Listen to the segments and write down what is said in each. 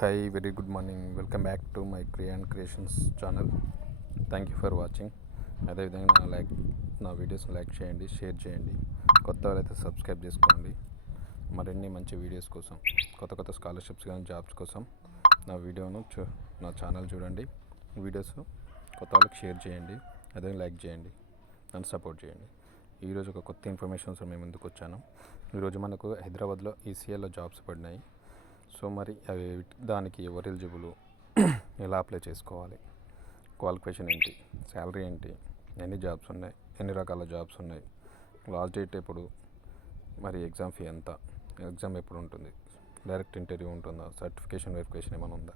Hi very good morning welcome back to my Kriya and creations channel thank you for watching అదేవిధంగా నా like నా videos like చేయండి share చేయండి. కొత్త వాళ్ళైతే సబ్స్క్రైబ్ చేసుకోండి. మరిన్ని మంచి వీడియోస్ కోసం కొత్త కొత్త స్కాలర్షిప్స్ కానీ జాబ్స్ కోసం నా వీడియోను చూ నా ఛానల్ చూడండి. వీడియోస్ కొత్త వాళ్ళకి షేర్ చేయండి. అదే లైక్ చేయండి. నన్ను సపోర్ట్ చేయండి. ఈరోజు ఒక కొత్త ఇన్ఫర్మేషన్స్ మేము ముందుకు వచ్చాను. ఈరోజు మనకు హైదరాబాద్లో ఈసీఎల్లో జాబ్స్ పడినాయి. సో మరి అవి దానికి ఎవరు ఎలిజిబుల్ ఎలా అప్లై చేసుకోవాలి? క్వాలిఫికేషన్ ఏంటి? శాలరీ ఏంటి? ఎన్ని జాబ్స్ ఉన్నాయి? ఎన్ని రకాల జాబ్స్ ఉన్నాయి? లాస్ట్ డేట్ ఎప్పుడు? మరి ఎగ్జామ్ ఫీ ఎంత? ఎగ్జామ్ ఎప్పుడు ఉంటుంది? డైరెక్ట్ ఇంటర్వ్యూ ఉంటుందా? సర్టిఫికేషన్ వెరిఫికేషన్ ఏమైనా ఉందా?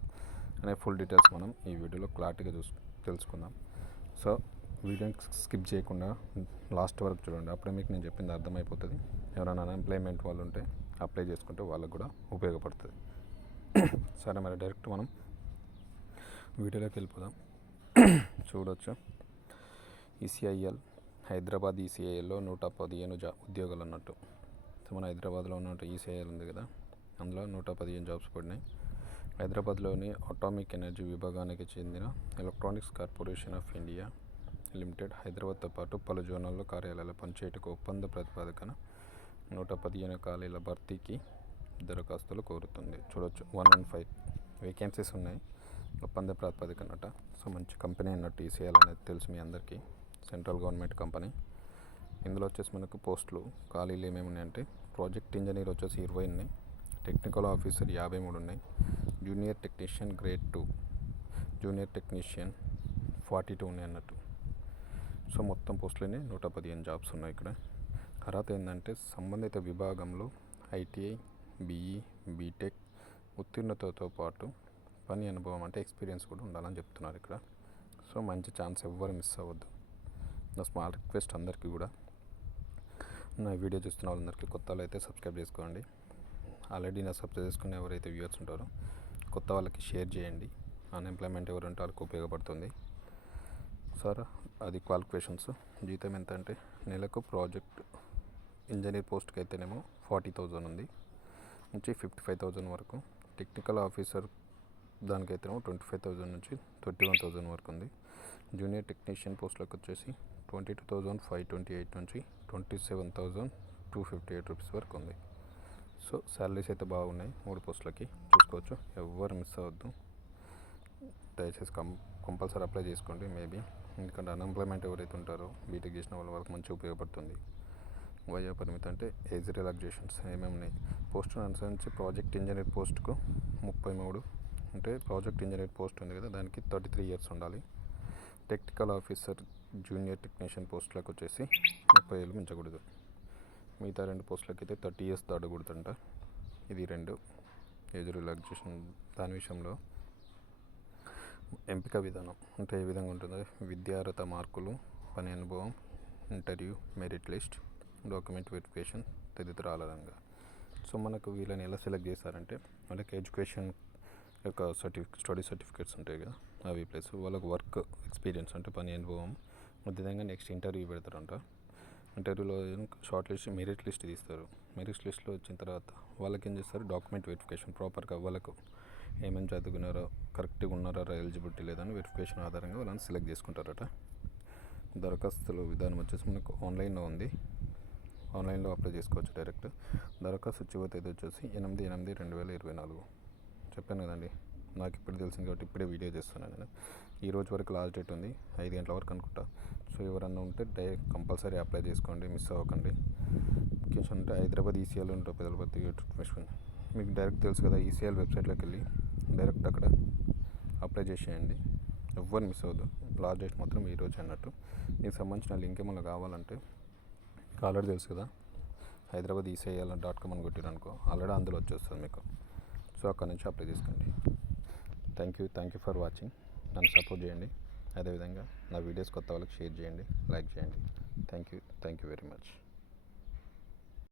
అనే ఫుల్ డీటెయిల్స్ మనం ఈ వీడియోలో క్లారిటీగా చూసు తెలుసుకుందాం. సో వీడియోని స్కిప్ చేయకుండా లాస్ట్ వరకు చూడండి. అప్పుడే మీకు నేను చెప్పింది అర్థమైపోతుంది. ఎవరైనా అన్ఎంప్లాయ్మెంట్ వాళ్ళు ఉంటే అప్లై చేసుకుంటే వాళ్ళకు కూడా ఉపయోగపడుతుంది. సరే మరి డైరెక్ట్ మనం వీడియోలోకి వెళ్ళిపోదాం. చూడొచ్చు. ఈసీఐఎల్ హైదరాబాద్ ఈసీఐఎల్లో నూట పదిహేను జా ఉద్యోగాలు అన్నట్టు సో మన హైదరాబాద్లో ఉన్నట్టు ఈసీఐఎల్ ఉంది కదా. అందులో నూట పదిహేను జాబ్స్ పడినాయి. హైదరాబాద్లోని అటామిక్ ఎనర్జీ విభాగానికి చెందిన electronics corporation of India limited హైదరాబాద్తో పాటు పలు జోనాల్లో కార్యాలయాలు పనిచేయటకు ఒప్పంద ప్రతిపాదకన నూట పదిహేను ఖాళీల భర్తీకి దరఖాస్తులు కోరుతుంది. చూడొచ్చు. వన్ వన్ ఫైవ్ వేకెన్సీస్ ఉన్నాయి. ఒప్పంద అన్నట సో మంచి కంపెనీ అన్నట్టు ఈసీఎల్ అనేది తెలుసు మీ అందరికీ. Central government company. ఇందులో వచ్చేసి మనకు పోస్టులు ఖాళీలు ఏమేమి ఉన్నాయంటే ప్రాజెక్ట్ ఇంజనీర్ వచ్చేసి ఇరవై ఉన్నాయి. టెక్నికల్ ఆఫీసర్ యాభై మూడు ఉన్నాయి. Junior technician grade two. Junior technician forty two ఉన్నాయి అన్నట్టు. సో మొత్తం పోస్టులనే నూట పదిహేను జాబ్స్ ఉన్నాయి ఇక్కడ. అర్హత ఏంటంటే సంబంధిత విభాగంలో ఐటీఐ బీఈ బీటెక్ ఉత్తీర్ణతతో పాటు పని అనుభవం అంటే ఎక్స్పీరియన్స్ కూడా ఉండాలని చెప్తున్నారు ఇక్కడ. సో మంచి ఛాన్స్ ఎవ్వరు మిస్ అవ్వద్దు. నా స్మాల్ రిక్వెస్ట్ అందరికీ కూడా. నా వీడియో చూస్తున్న వాళ్ళందరికీ కొత్త వాళ్ళు అయితే సబ్స్క్రైబ్ చేసుకోండి. ఆల్రెడీ నా సబ్స్క్రైబ్ చేసుకునే ఎవరైతే వ్యూవర్స్ ఉంటారో కొత్త వాళ్ళకి షేర్ చేయండి. అన్ఎంప్లాయ్మెంట్ ఎవరు ఉంటే వాళ్ళకి ఉపయోగపడుతుంది. సార్ అది క్వాలిఫికేషన్స్. జీతం ఎంత అంటే నెలకు ప్రాజెక్ట్ ఇంజనీర్ పోస్ట్కి అయితేనేమో ఫార్టీ థౌజండ్ ఉంది. నుంచి ఫిఫ్టీ ఫైవ్ థౌజండ్ వరకు. టెక్నికల్ ఆఫీసర్ దానికైతేనేమో ట్వంటీ ఫైవ్ థౌజండ్ నుంచి థర్టీ వన్ థౌజండ్ వరకు ఉంది. జూనియర్ టెక్నీషియన్ పోస్ట్లకు వచ్చేసి twenty two thousand five twenty eight నుంచి twenty seven thousand two fifty eight rupees వరకు ఉంది. సో శాలరీస్ అయితే బాగున్నాయి మూడు పోస్టులకి. చూసుకోవచ్చు. ఎవ్వరు మిస్ అవ్వద్దు. దయచేసి కం కంపల్సరీ అప్లై చేసుకోండి మేబీ. ఎందుకంటే అన్ఎంప్లాయ్మెంట్ ఎవరైతే ఉంటారో బీటెక్ చేసిన వాళ్ళ వరకు మంచి ఉపయోగపడుతుంది. వయో పరిమితి అంటే ఏజ్ రిలాక్సేషన్స్ ఏమేమి ఉన్నాయి పోస్టును అనుసరించి ప్రాజెక్ట్ ఇంజనీర్ పోస్ట్కు ముప్పై మూడు. అంటే ప్రాజెక్ట్ ఇంజనీర్ పోస్ట్ ఉంది కదా దానికి థర్టీ త్రీ ఇయర్స్ ఉండాలి. టెక్నికల్ ఆఫీసర్ జూనియర్ టెక్నీషియన్ పోస్టులకు వచ్చేసి ముప్పై ఏళ్ళు మించకూడదు. మిగతా రెండు పోస్టులకి అయితే థర్టీ ఇయర్స్ దాటకూడదంట. ఇది రెండు. ఏజ్ రిలాక్సేషన్ దాని విషయంలో ఎంపిక విధానం అంటే ఏ విధంగా ఉంటుంది విద్యార్హత మార్కులు పని అనుభవం interview merit list document verification తదితర ఆధారంగా. సో మనకు వీళ్ళని ఎలా సెలెక్ట్ చేశారంటే వాళ్ళకి ఎడ్యుకేషన్ యొక్క సర్టిఫిక్ స్టడీ సర్టిఫికేట్స్ ఉంటాయి కదా అవి ప్లస్ వాళ్ళకి వర్క్ ఎక్స్పీరియన్స్ అంటే పని అనుభవం విధంగా నెక్స్ట్ ఇంటర్వ్యూ పెడతారంట. ఇంటర్వ్యూలో షార్ట్ లిస్ట్ మెరిట్ లిస్ట్ తీస్తారు. మెరిట్ లిస్ట్లో వచ్చిన తర్వాత వాళ్ళకి ఏం చేస్తారు? డాక్యుమెంట్ వెరిఫికేషన్ ప్రాపర్గా వాళ్ళకు ఏమేమి చదువుకున్నారో కరెక్ట్గా ఉన్నారా ఎలిజిబిలిటీ లేదని వెరిఫికేషన్ ఆధారంగా వాళ్ళని సెలెక్ట్ చేసుకుంటారట. దరఖాస్తుల విధానం వచ్చేసి మనకు ఆన్లైన్లో ఉంది. ఆన్లైన్లో అప్లై చేసుకోవచ్చు డైరెక్ట్. దరఖాస్తు చివరి తేదీ వచ్చేసి ఎనిమిది ఎనిమిది రెండు వేల ఇరవై నాలుగు. చెప్పాను కదండి నాకు ఇప్పుడు తెలిసింది కాబట్టి ఇప్పుడే వీడియో చేస్తున్నాను నేను. ఈ రోజు వరకు లాస్ట్ డేట్ ఉంది ఐదు గంటల వరకు అనుకుంటా. సో ఎవరన్నా ఉంటే డైరెక్ట్ కంపల్సరీ అప్లై చేసుకోండి మిస్ అవ్వకండి. కేసు అంటే హైదరాబాద్ ఈసీఎల్ ఉంటుంది పెదలపతి మీకు డైరెక్ట్ తెలుసు కదా ఈసీఎల్ వెబ్సైట్లోకి వెళ్ళి డైరెక్ట్ అక్కడ అప్లై చేసేయండి. ఎవ్వరు మిస్ అవ్వద్దు. లాస్ట్ డేట్ మాత్రం ఈరోజు అన్నట్టు. దీనికి సంబంధించిన లింక్ ఏమైనా కావాలంటే మీకు ఆల్రెడీ తెలుసు కదా. హైదరాబాద్ ఈసీఐఎల్ డాట్ కామ్ అని కొట్టిరనుకో ఆల్రెడీ అందులో వచ్చేస్తుంది మీకు. సో అక్కడ నుంచి అప్లై చేసుకోండి. Thank you thank you for watching నన్ను సపోర్ట్ చేయండి. అదేవిధంగా నా వీడియోస్ కొత్త వాళ్ళకి షేర్ చేయండి లైక్ చేయండి. Thank you thank you very much